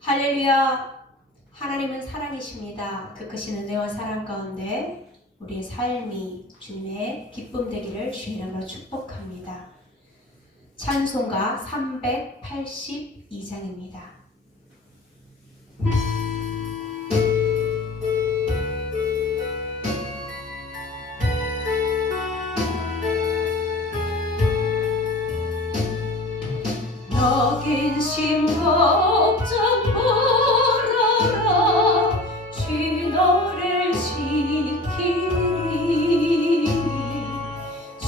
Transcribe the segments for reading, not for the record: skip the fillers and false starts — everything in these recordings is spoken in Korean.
할렐루야. 하나님은 사랑이십니다. 그 크신 은혜와 사랑 가운데 우리의 삶이 주님의 기쁨 되기를 주의 이름으로 축복합니다. 찬송가 382장입니다. 너긴 심 걱정 말아라. 주 너를 지키리. 주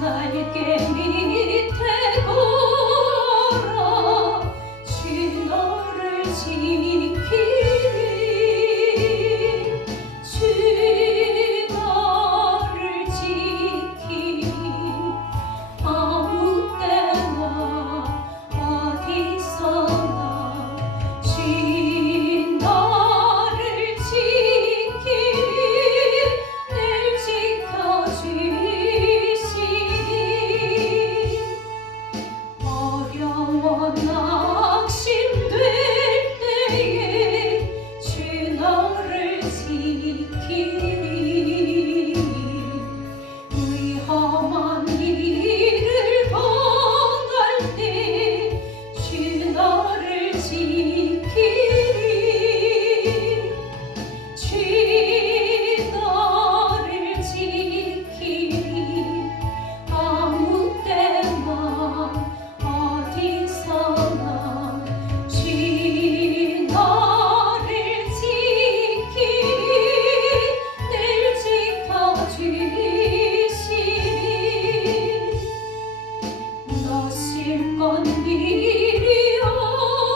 날개 밑에 걸어라. 주 너를 지키리. 주 너를 지키리. 아무 때나 어디서나 주 너를 지키리. 늘 지켜주시리. 어려워 낙심될 때에 주 너를 지키리. 위험한 길을 건널 때 주 너를 지키리. 주 너를 지키리. 아무 때나 어디서나 주 너를 지키리. 늘 지켜주시리. 너실건 미리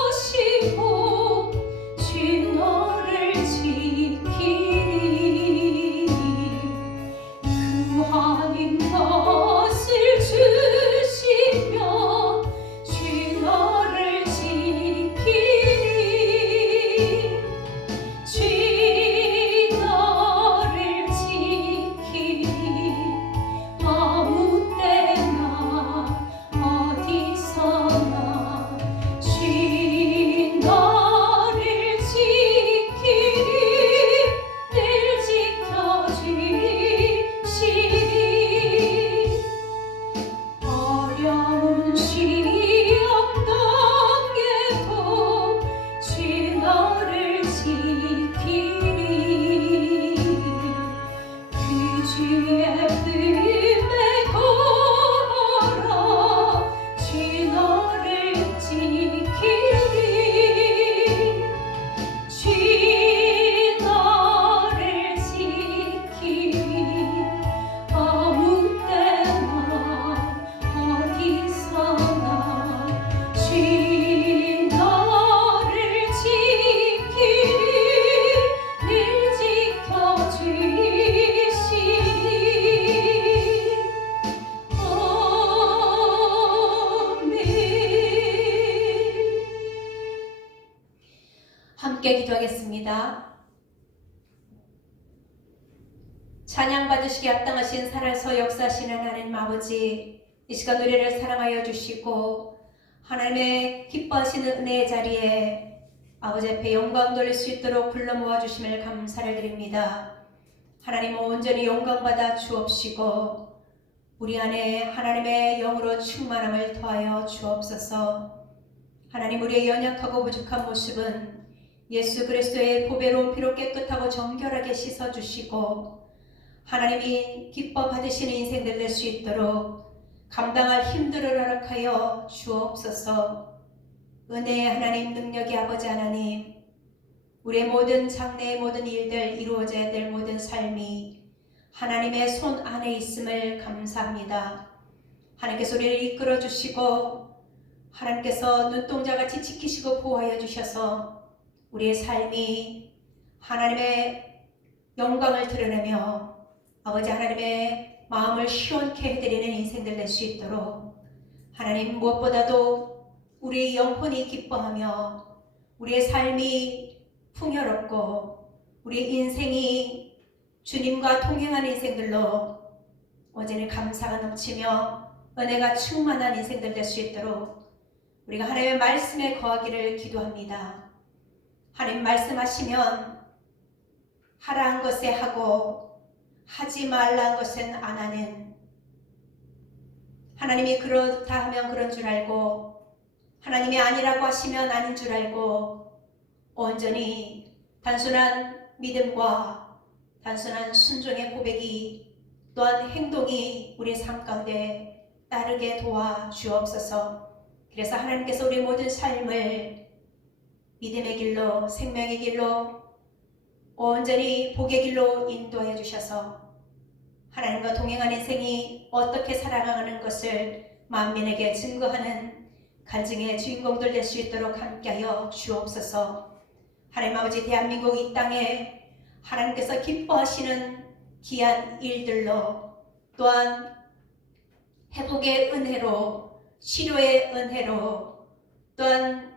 오시고 주 너를 지키리. 구하는 것을 주시며 주 너를 지키리. 주 너를 지키리. 아무 때나 어디서나 주 너를 지키리. 늘 지켜주시리. 어려운 시험 당에도 주 너를 지키리. 그 주의 품에 걸어라. 주 너를 지키리. 주 너를 지키리. 아무 때나 어디서나 주 너를 지키리. 늘 지켜주시리. 아멘. 함께 기도하겠습니다. 찬양 받으시기 합당하신 살아서 역사하시는 하나님 아버지, 이 시간 우리를 사랑하여 주시고 하나님의 기뻐하시는 은혜의 자리에 아버지 앞에 영광 돌릴 수 있도록 불러 모아 주심을 감사를 드립니다. 하나님 온전히 영광받아 주옵시고 우리 안에 하나님의 영으로 충만함을 더하여 주옵소서. 하나님, 우리의 연약하고 부족한 모습은 예수 그리스도의 보배로 피로 깨끗하고 정결하게 씻어주시고 하나님이 기뻐 받으시는 인생들 될 수 있도록 감당할 힘들을 허락하여 주옵소서. 은혜의 하나님, 능력의 아버지 하나님, 우리의 모든 장래의 모든 일들, 이루어져야 될 모든 삶이 하나님의 손 안에 있음을 감사합니다. 하나님께서 우리를 이끌어 주시고 하나님께서 눈동자같이 지키시고 보호하여 주셔서 우리의 삶이 하나님의 영광을 드러내며 아버지 하나님의 마음을 시원케 해드리는 인생들 될 수 있도록 하나님, 무엇보다도 우리의 영혼이 기뻐하며 우리의 삶이 풍요롭고 우리의 인생이 주님과 동행하는 인생들로 오전에 감사가 넘치며 은혜가 충만한 인생들 될 수 있도록 우리가 하나님의 말씀에 거하기를 기도합니다. 하나님 말씀하시면 하라는 것에 하고 하지 말라는 것은 안 하는, 하나님이 그렇다 하면 그런 줄 알고 하나님이 아니라고 하시면 아닌 줄 알고 온전히 단순한 믿음과 단순한 순종의 고백이 또한 행동이 우리의 삶 가운데 따르게 도와주옵소서. 그래서 하나님께서 우리 모든 삶을 믿음의 길로, 생명의 길로, 온전히 복의 길로 인도하여 주셔서 하나님과 동행하는 인생이 어떻게 살아가는 것을 만민에게 증거하는 간증의 주인공들 될 수 있도록 함께하여 주옵소서. 하나님 아버지, 대한민국 이 땅에 하나님께서 기뻐하시는 귀한 일들로, 또한 회복의 은혜로, 치료의 은혜로, 또한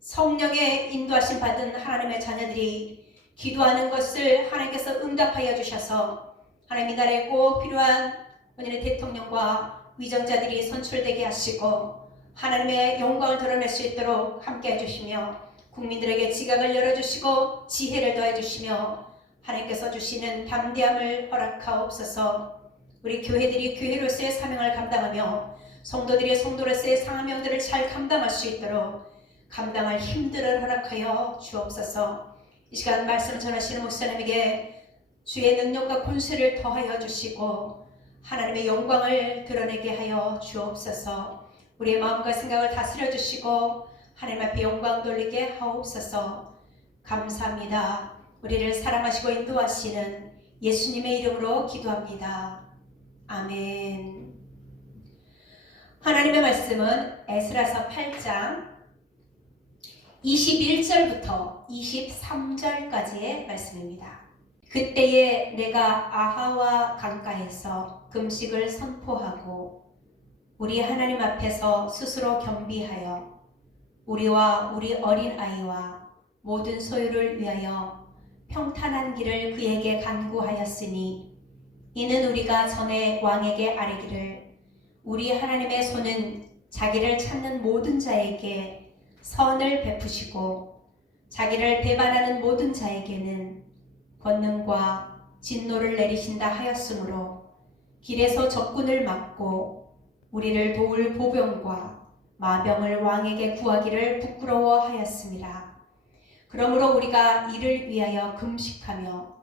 성령의 인도하심 받은 하나님의 자녀들이 기도하는 것을 하나님께서 응답하여 주셔서 하나님 이 나라에 꼭 필요한 원인의 대통령과 위정자들이 선출되게 하시고 하나님의 영광을 드러낼 수 있도록 함께 해주시며 국민들에게 지각을 열어주시고 지혜를 더해주시며 하나님께서 주시는 담대함을 허락하옵소서. 우리 교회들이 교회로서의 사명을 감당하며 성도들이 성도로서의 사명들을 잘 감당할 수 있도록 감당할 힘들을 허락하여 주옵소서. 이 시간 말씀 전하시는 목사님에게 주의 능력과 권세를 더하여 주시고 하나님의 영광을 드러내게 하여 주옵소서. 우리의 마음과 생각을 다스려 주시고 하나님 앞에 영광 돌리게 하옵소서. 감사합니다. 우리를 사랑하시고 인도하시는 예수님의 이름으로 기도합니다. 아멘. 하나님의 말씀은 에스라서 8장 21절부터 23절까지의 말씀입니다. 그때에 내가 아하와 강가에서 금식을 선포하고 우리 하나님 앞에서 스스로 겸비하여 우리와 우리 어린아이와 모든 소유를 위하여 평탄한 길을 그에게 간구하였으니 이는 우리가 전에 왕에게 아뢰기를 우리 하나님의 손은 자기를 찾는 모든 자에게 선을 베푸시고 자기를 배반하는 모든 자에게는 권능과 진노를 내리신다 하였으므로 길에서 적군을 막고 우리를 도울 보병과 마병을 왕에게 구하기를 부끄러워하였습니다. 그러므로 우리가 이를 위하여 금식하며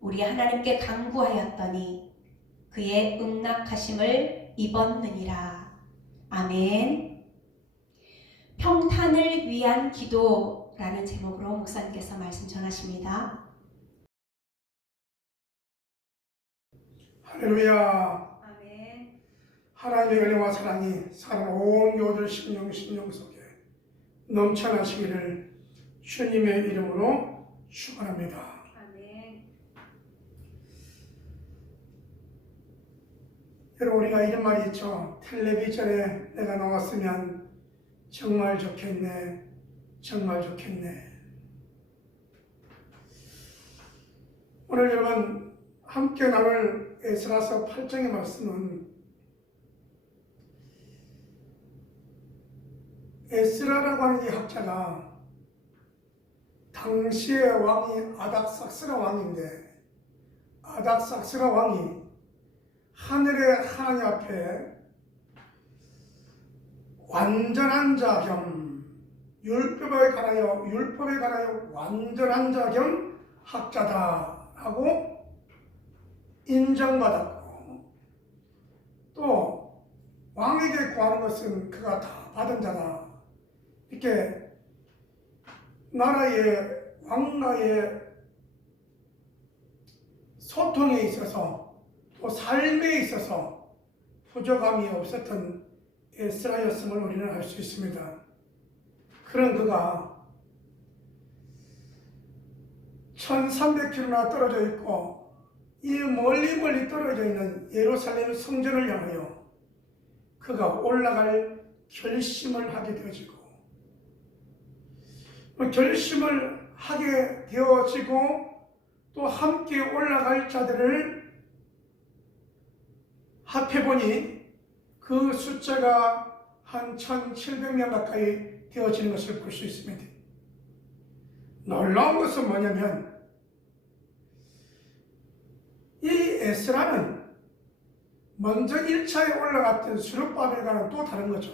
우리 하나님께 간구하였더니 그의 응낙하심을 입었느니라. 아멘. 평탄을 위한 기도라는 제목으로 목사님께서 말씀 전하십니다. 할렐루야. 아멘. 하나님의 은혜와 사랑이 사람 온 요들 심령 속에 넘쳐나시기를 주님의 이름으로 축원합니다. 아멘. 여러분, 우리가 이런 말이 있죠. 텔레비전에 내가 나왔으면 정말 좋겠네, 정말 좋겠네. 오늘 여러분 함께 나눌 에스라서 8장의 말씀은 에스라라고 하는 이 학자가 당시의 왕이 아닥삭스라 왕인데, 아닥삭스라 왕이 하늘의 하나님 앞에 완전한 자 겸 율법에 관하여 완전한 자 겸 학자다라고 인정받았고, 또 왕에게 구하는 것은 그가 다 받은 자다, 이렇게 나라의 왕가의 소통에 있어서 또 삶에 있어서 부족함이 없었던 에스라였음을 우리는 알 수 있습니다. 그런 그가 1300km나 떨어져 있고 이 멀리 떨어져 있는 예루살렘 성전을 향하여 그가 올라갈 결심을 하게 되어지고, 결심을 하게 되어지고 또 함께 올라갈 자들을 합해보니 그 숫자가 한 1700명 가까이 되어지는 것을 볼 수 있습니다. 놀라운 것은 뭐냐면 이 에스라는 먼저 1차에 올라갔던 스룹바벨과는 또 다른 거죠.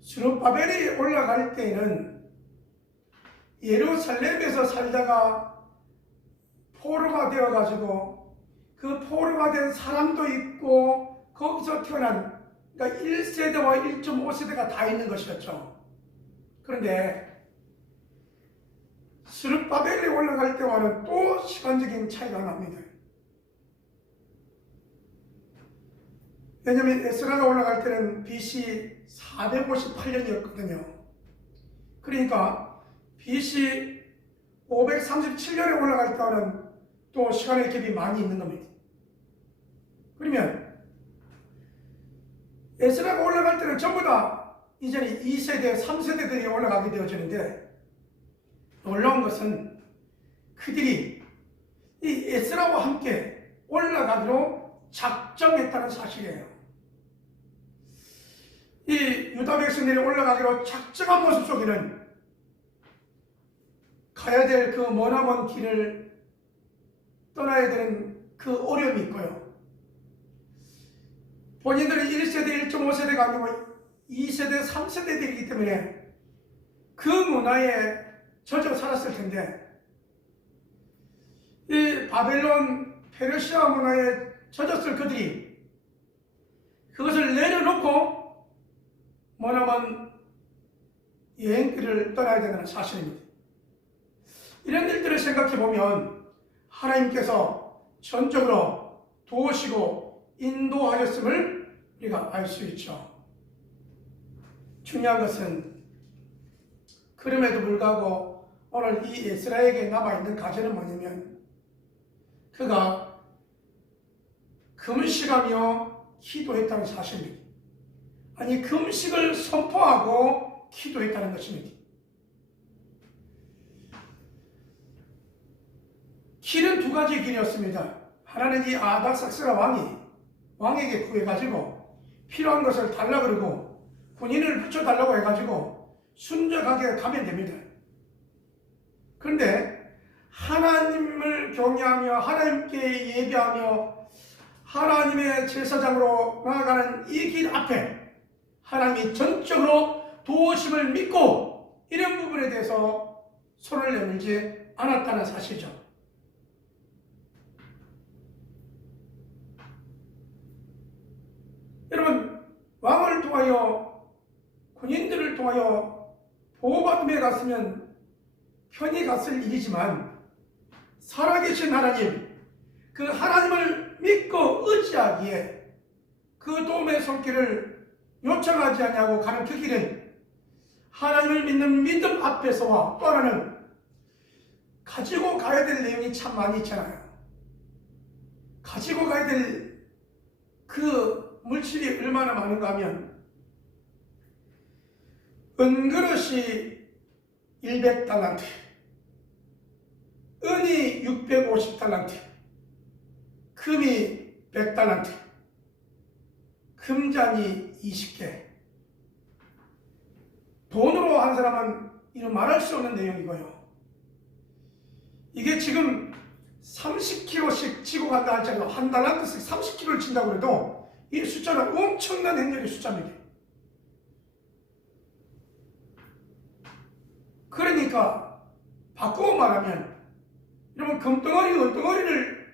스룹바벨이 올라갈 때는 예루살렘에서 살다가 포로가 되어가지고 그 포로가 된 사람도 있고 거기서 태어난 그러니까 1세대와 1.5세대가 다 있는 것이었죠. 그런데 스룹바벨이 올라갈 때와는 또 시간적인 차이가 납니다. 왜냐하면 에스라가 올라갈 때는 BC 458년이었거든요. 그러니까 BC 537년에 올라갈 때와는 또 시간의 갭이 많이 있는 겁니다. 그러면 에스라가 올라갈 때는 전부 다 이전에 2세대, 3세대들이 올라가게 되어지는데 놀라운 것은 그들이 이 에스라와 함께 올라가기로 작정했다는 사실이에요. 이 유다 백성들이 올라가기로 작정한 모습 속에는 가야 될 그 머나먼 길을 떠나야 되는 그 어려움이 있고요. 본인들은 1세대, 1.5세대가 아니고 2세대, 3세대들이기 때문에 그 문화에 젖어 살았을 텐데 이 바벨론, 페르시아 문화에 젖었을 그들이 그것을 내려놓고 머나먼 여행길을 떠나야 된다는 사실입니다. 이런 일들을 생각해 보면 하나님께서 전적으로 도우시고 인도하셨음을 우리가 알 수 있죠. 중요한 것은 그럼에도 불구하고 오늘 이 에스라에게 남아있는 과제는 뭐냐면 그가 금식하며 기도했다는 사실입니다. 아니 금식을 선포하고 기도했다는 것입니다. 길은 두 가지 길이었습니다. 하나는 이 아닥삭스라 왕에게 구해가지고 필요한 것을 달라 그러고 군인을 붙여달라고 해가지고 순적하게 가면 됩니다. 그런데 하나님을 경외하며 하나님께 예배하며 하나님의 제사장으로 나아가는 이 길 앞에 하나님이 전적으로 도우심을 믿고 이런 부분에 대해서 손을 내밀지 않았다는 사실이죠. 여러분, 왕을 통하여 군인들을 통하여 보호받음에 갔으면 편히 갔을 일이지만 살아계신 하나님, 그 하나님을 믿고 의지하기에 그 도움의 손길을 요청하지 않냐고 가는 그 길은 하나님을 믿는 믿음 앞에서와 또 하나는 가지고 가야 될 내용이 참 많이 있잖아요. 가지고 가야 될 그 물질이 얼마나 많은가 하면 은그릇이 100달란트, 은이 650달란트, 금이 100달란트, 금잔이 20개. 돈으로 한 사람은 이런 말할 수 없는 내용이고요. 이게 지금 30kg씩 지고 간다 할지라도 한 달란트씩 30kg를 진다고 해도 이 숫자는 엄청난 행렬의 숫자입니다. 그러니까 바꾸어 말하면 여러분 금덩어리, 은덩어리를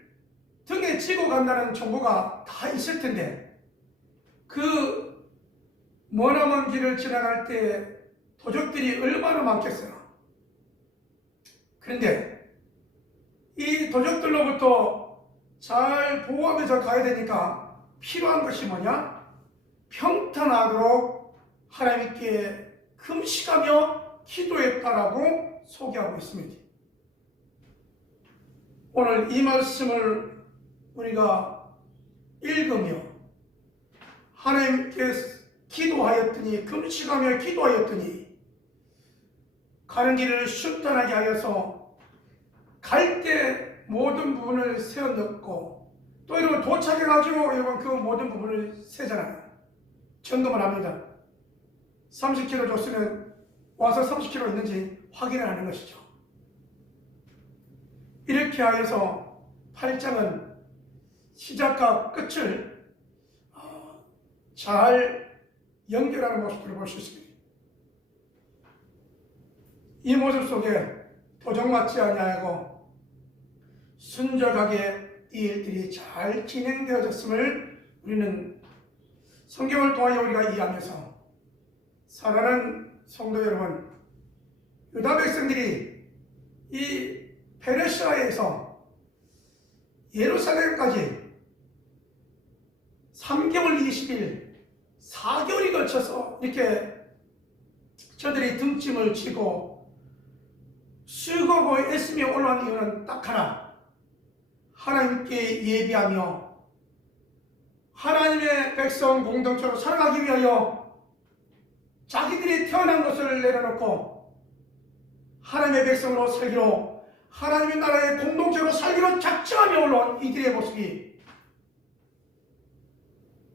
등에 지고 간다는 정보가 다 있을 텐데 그 머나먼 길을 지나갈 때 도적들이 얼마나 많겠어요. 그런데 이 도적들로부터 잘 보호하면서 가야 되니까 필요한 것이 뭐냐? 평탄하도록 하나님께 금식하며 기도했다라고 소개하고 있습니다. 오늘 이 말씀을 우리가 읽으며 하나님께 기도하였더니 금식하며 기도하였더니 가는 길을 순탄하게 하여서 갈 때 모든 부분을 세워 넣고 또 이러면 도착해가지고 여러분 그 모든 부분을 세잖아요. 점검을 합니다. 30kg 줬으면 와서 30kg 있는지 확인을 하는 것이죠. 이렇게 하여서 8장은 시작과 끝을 잘 연결하는 모습을 볼 수 있습니다. 이 모습 속에 도적맞지 아니하고 순적하게 이 일들이 잘 진행되어졌음을 우리는 성경을 통하여 우리가 이해하면서, 사랑하는 성도 여러분, 유다 백성들이 이 페르시아에서 예루살렘까지 3개월 20일 4개월이 걸쳐서 이렇게 저들이 등짐을 지고 수고하고 애쓰며 올라온 이유는 딱 하나, 하나님께 예비하며 하나님의 백성 공동체로 살아가기 위하여 자기들이 태어난 것을 내려놓고 하나님의 백성으로 살기로, 하나님의 나라의 공동체로 살기로 작정하며 올라온 이들의 모습이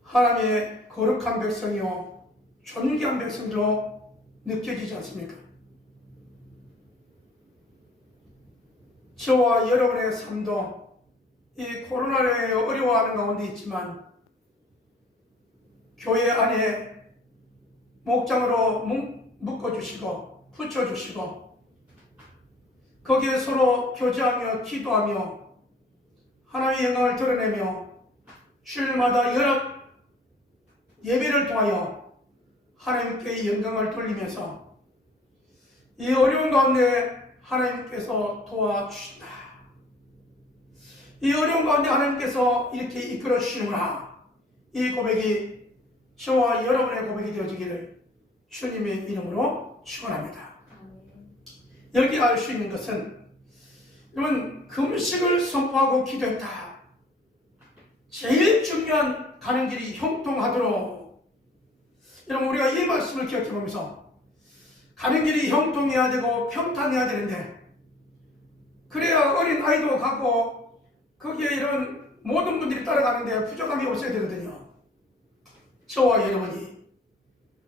하나님의 거룩한 백성이요 존귀한 백성으로 느껴지지 않습니까? 저와 여러분의 삶도 이 코로나로 인해 어려워하는 가운데 있지만, 교회 안에 목장으로 묶어주시고 붙여주시고 거기에 서로 교제하며 기도하며 하나님의 영광을 드러내며 주일마다 여러 예배를 통하여 하나님께 영광을 돌리면서 이 어려운 가운데 하나님께서 도와주신다, 이 어려운 가운데 하나님께서 이렇게 이끌어 주시는구나, 이 고백이 저와 여러분의 고백이 되어지기를 주님의 이름으로 축원합니다. 여기 알 수 있는 것은, 여러분, 금식을 선포하고 기도했다. 제일 중요한 가는 길이 형통하도록, 여러분, 우리가 이 말씀을 기억해 보면서 가는 길이 형통해야 되고 평탄해야 되는데, 그래야 어린 아이도 가고 거기에 이런 모든 분들이 따라가는데 부족함이 없어야 되거든요. 저와 여러분이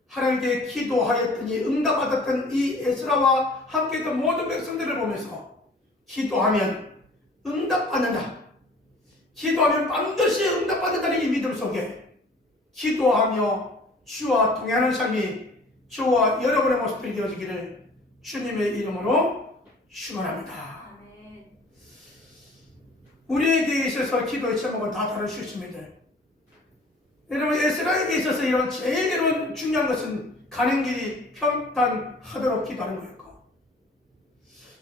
하나님께 기도하였더니 응답받았던 이 에스라와 함께했던 모든 백성들을 보면서 기도하면 응답받는다, 기도하면 반드시 응답받는다는 이 믿음 속에 기도하며 주와 동행하는 삶이 저와 여러분의 모습들이 되어지기를 주님의 이름으로 축원합니다. 우리에게 있어서 기도의 제목은 다 다를 수 있습니다. 여러분, 에스라에게 있어서 이런 제일 이런 중요한 것은 가는 길이 평탄하도록 기도하는 거였고,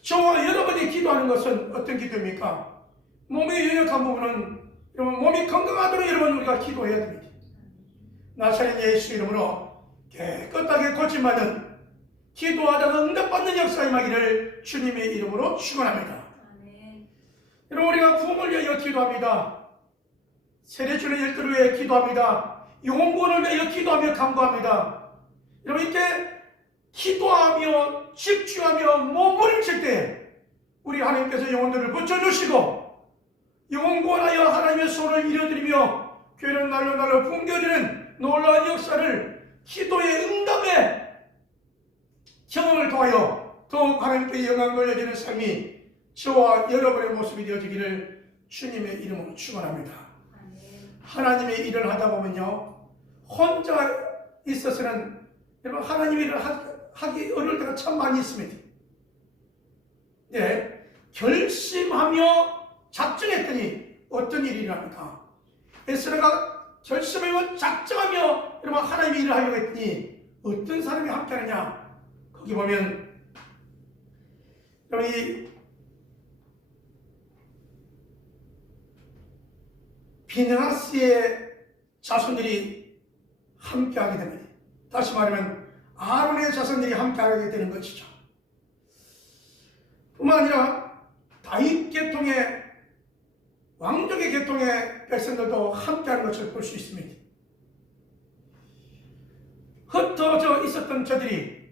저와 여러분이 기도하는 것은 어떤 기도입니까? 몸이 연약한 부분은 여러분, 몸이 건강하도록 여러분 우리가 기도해야 됩니다. 나사렛 예수 이름으로 깨끗하게 고침받는, 기도하다가 응답받는 역사 임하기를 주님의 이름으로 축원합니다. 여러분, 우리가 부흥을 위하여 기도합니다. 세례주는 열두를 위해 기도합니다. 영혼구원을 위하여 기도하며 간구합니다. 여러분, 이렇게 기도하며 집중하며 몸부림칠 때 우리 하나님께서 영혼들을 붙여주시고 영혼구원하여 하나님의 손을 이뤄드리며 교회는 날로 붕겨지는 놀라운 역사를 기도의 응답의 경험을 통하여 더욱 하나님께 영광 돌려지는 삶이 저와 여러분의 모습이 되어지기를 주님의 이름으로 축원합니다. 하나님의 일을 하다 보면요, 혼자 있어서는 여러분 하나님의 일을 하기 어려울 때가 참 많이 있습니다. 네, 결심하며 작정했더니 어떤 일이 일어납니까? 에스라가 결심하며 작정하며 여러분 하나님의 일을 하려고 했더니 어떤 사람이 함께하느냐? 거기 보면 여러분 이 비느하스의 자손들이 함께하게 됩니다. 다시 말하면 아론의 자손들이 함께하게 되는 것이죠. 뿐만 아니라 다윗 계통의 왕족의 계통의 백성들도 함께하는 것을 볼 수 있습니다. 흩어져 있었던 저들이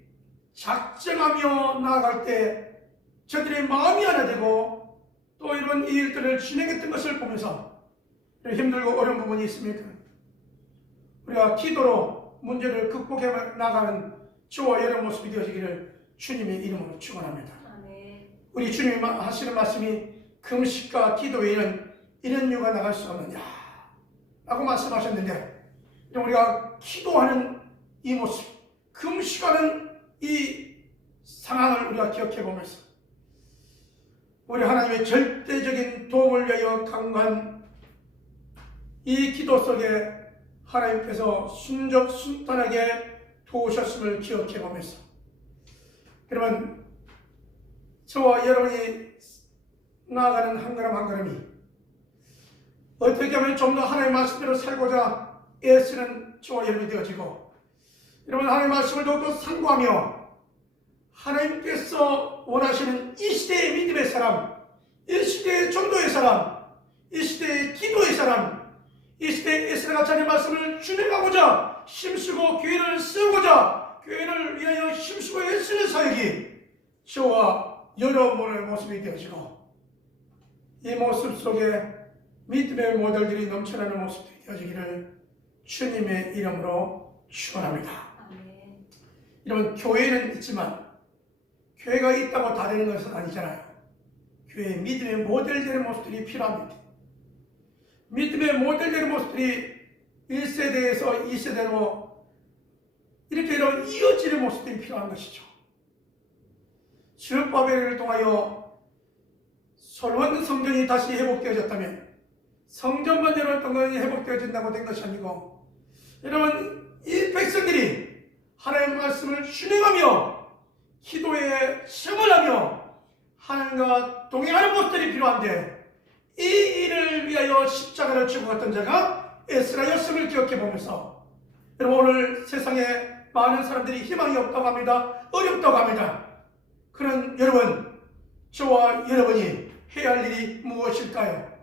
작정하며 나아갈 때 저들의 마음이 하나 되고 또 이런 일들을 진행했던 것을 보면서 힘들고 어려운 부분이 있습니까? 우리가 기도로 문제를 극복해 나가는 저와 여러분 모습이 되어지기를 주님의 이름으로 축원합니다. 아멘. 우리 주님이 하시는 말씀이 금식과 기도 외에는 이런 이유가 나갈 수 없느냐 라고 말씀하셨는데, 우리가 기도하는 이 모습, 금식하는 이 상황을 우리가 기억해 보면서 우리 하나님의 절대적인 도움을 위하여 강구한 이 기도 속에 하나님께서 순탄하게 도우셨음을 기억해 보면서, 그러면 저와 여러분이 나아가는 한 걸음 한 걸음이 어떻게 하면 좀 더 하나님의 말씀대로 살고자 애쓰는 저와 여러분이 되어지고, 여러분 하나님의 말씀을 더욱더 상고하며 하나님께서 원하시는 이 시대의 믿음의 사람, 이 시대의 전도의 사람, 이 시대의 기도의 사람, 이 시대의 에스라가 하나님의 말씀을 준행하고자 힘쓰고 교회를 세우고자 교회를 위하여 힘쓰고 애쓰는 사역이 저와 여러분의 모습이 되어지고, 이 모습 속에 믿음의 모델들이 넘쳐나는 모습들이 되어지기를 주님의 이름으로 축원합니다. 아멘. 여러분, 교회는 있지만 교회가 있다고 다 되는 것은 아니잖아요. 교회의 믿음의 모델되는 모습들이 필요합니다. 믿음의 모델되는 모습들이 1세대에서 2세대로 이렇게 이어지는 모습들이 필요한 것이죠. 스룹바벨을 통하여 솔로몬 성전이 다시 회복되어졌다면 성전만 열었던 것이 회복되어진다고 된 것이 아니고, 여러분 이 백성들이 하나님의 말씀을 순행하며 기도에 힘을 하며 하나님과 동행하는 모습들이 필요한데, 이 일을 위하여 십자가를 지고 갔던 자가 에스라였음을 기억해 보면서, 여러분 오늘 세상에 많은 사람들이 희망이 없다고 합니다. 어렵다고 합니다. 그런 여러분, 저와 여러분이 해야 할 일이 무엇일까요?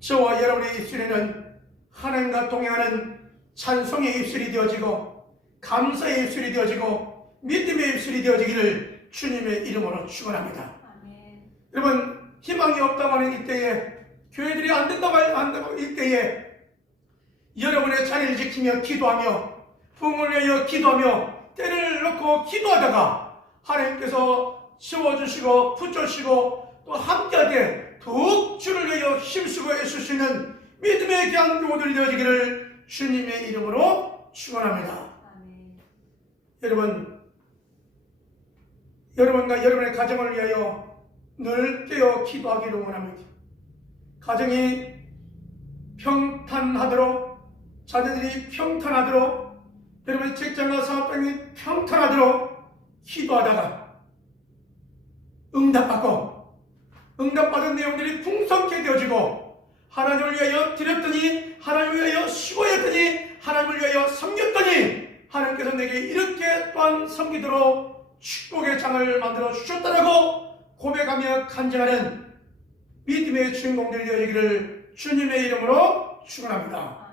저와 여러분의 입술에는 하나님과 동행하는 찬송의 입술이 되어지고 감사의 입술이 되어지고 믿음의 입술이 되어지기를 주님의 이름으로 축원합니다. 아멘. 여러분, 희망이 없다고 하는 이때에, 교회들이 안 된다고 한다고 이때에 여러분의 자리를 지키며 기도하며 부흥을 위하여 기도하며 때를 놓고 기도하다가 하나님께서 세워주시고 붙여주시고 또 함께하게 더욱 주를 위하여 힘쓰고 애쓸 수 있는 믿음의 귀한 교우들이 되어지기를 주님의 이름으로 축원합니다. 아멘. 여러분과 여러분의 가정을 위하여 늘 깨어 기도하기를 원합니다. 가정이 평탄하도록, 자녀들이 평탄하도록, 여러분의 직장과 사업장이 평탄하도록 기도하다가 응답받은 내용들이 풍성케 되어지고, 하나님을 위하여 드렸더니, 하나님을 위하여 수고했더니, 하나님을 위하여 섬겼더니 하나님께서 내게 이렇게 또한 섬기도록 축복의 장을 만들어 주셨다라고 고백하며 간증하는 믿음의 주인공들이 되어지기를 주님의 이름으로 축원합니다.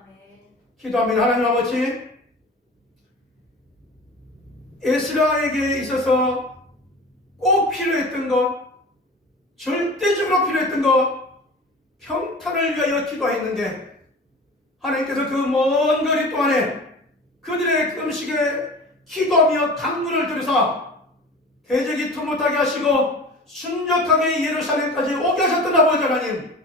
기도합니다. 하나님 아버지, 에스라에게 있어서 꼭 필요했던 것, 절대적으로 필요했던 것, 평탄을 위하여 기도했는데 하나님께서 그 먼 거리 동안에 그들의 금식에 기도하며 강문을 들으사 대적이 투못하게 하시고 순적하게 예루살렘까지 오게 하셨던 아버지 하나님,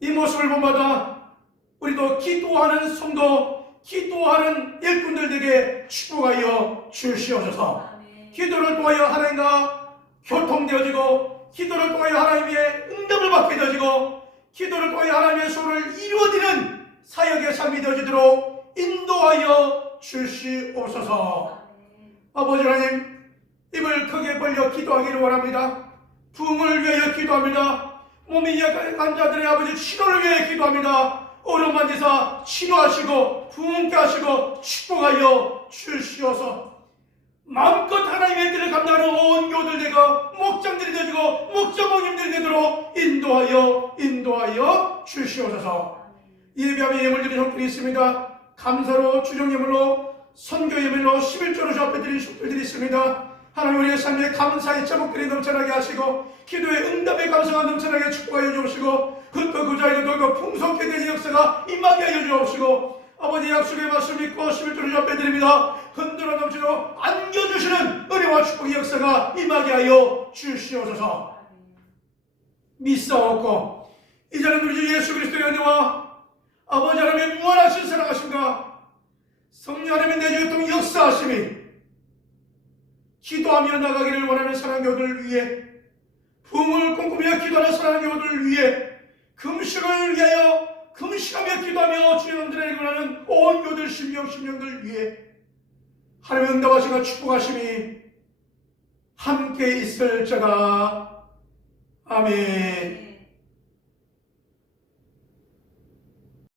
이 모습을 본받아 우리도 기도하는 성도, 기도하는 일꾼들에게 축복하여 주시옵소서. 아멘. 기도를 통하여 하나님과 교통되어지고, 기도를 통하여 하나님의 응답을 받게 되어지고, 기도를 통하여 하나님의 소를 이루어지는 사역의 삶이 되어지도록 인도하여 주시옵소서. 아멘. 아버지 하나님, 입을 크게 벌려 기도하기를 원합니다. 부흥을 위하여 기도합니다. 몸이 약한 자들의 아버지 치료를 위하여 기도합니다. 어려움 만지사 치료하시고 부흥케 하시고 축복하여 주시옵소서. 마음껏 하나님의 뜻을 감당하는 온 교들들과 목장들이 되어지고 목자목님들이 되도록 인도하여 주시옵소서. 예배하며 예물 드린 형편이 있습니다. 감사로 주정예물로 선교예물로 11조로 주 앞에 드린 속들이 있습니다. 하나님, 우리의 삶에 감사의 제목들이 넘쳐나게 하시고 기도의 응답의 감사가 넘쳐나게 축복하여 주옵시고, 그 자리에도 더 풍성케 되는 역사가 임하게 하여 주옵시고, 아버지 약속의 말씀 믿고 11조로 주 앞에 드립니다. 흔들어 믿음으로 넘치도록 안겨주시는 은혜와 축복의 역사가 임하게 하여 주시옵소서. 믿사옵고 이제는 우리 주 예수 그리스도의 은혜와 아버지 하나님의 무한하신 사랑하심과 성령 하나님의 내주였던 역사하심이 기도하며 나가기를 원하는 사랑하는 교우들을 위해 부흥을 꿈꾸며 기도하는 사랑하는 교우들을 위해 금식을 위하여 금식하며 기도하며 주님들에게 원하는 온 교우들 심령들 위해 하나님의 응답하시고 축복하심이 함께 있을지어다. 아멘.